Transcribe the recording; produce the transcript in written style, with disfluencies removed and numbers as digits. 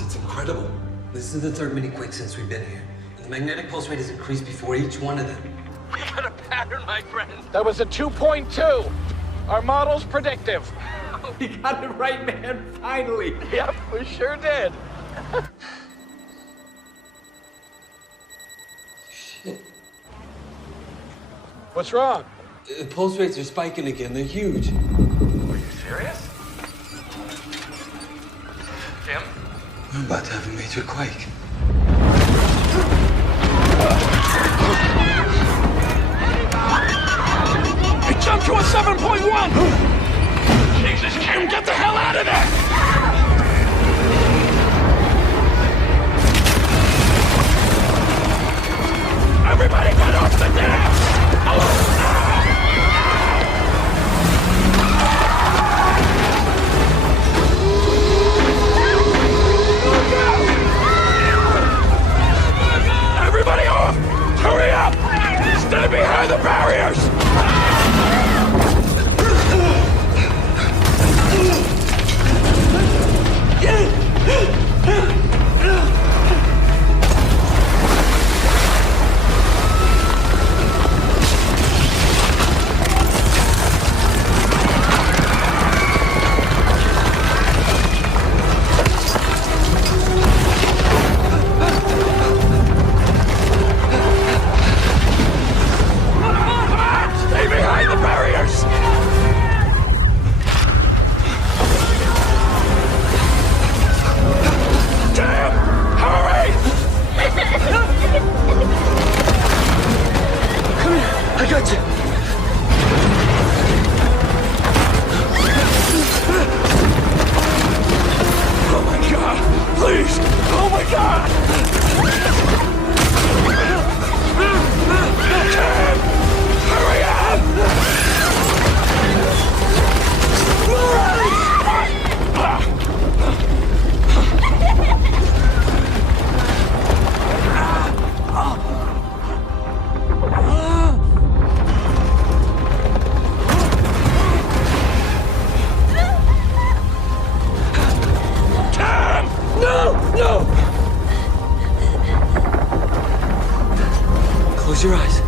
happens. It's incredible. This is the third mini-quake since we've been here. And the magnetic pulse rate has increased before each one of them. We got a pattern, my friend. That was a 2.2. Our model's predictive. We got it right, man. Finally. Yep, we sure did. Shit. What's wrong? The pulse rates are spiking again. They're huge. Are you serious? Tim? We're about to have a major quake. It jumped to a 7.1! Jesus, Kim, get the hell out of there! Everybody get off the dam! Everybody off! Hurry up! Stay behind the barriers! Stay behind the barriers! Damn! Hurry! Come here. I got you. Oh my God! Please! Oh my God! Tim! Hurry up! Tim! No! No! Close your eyes.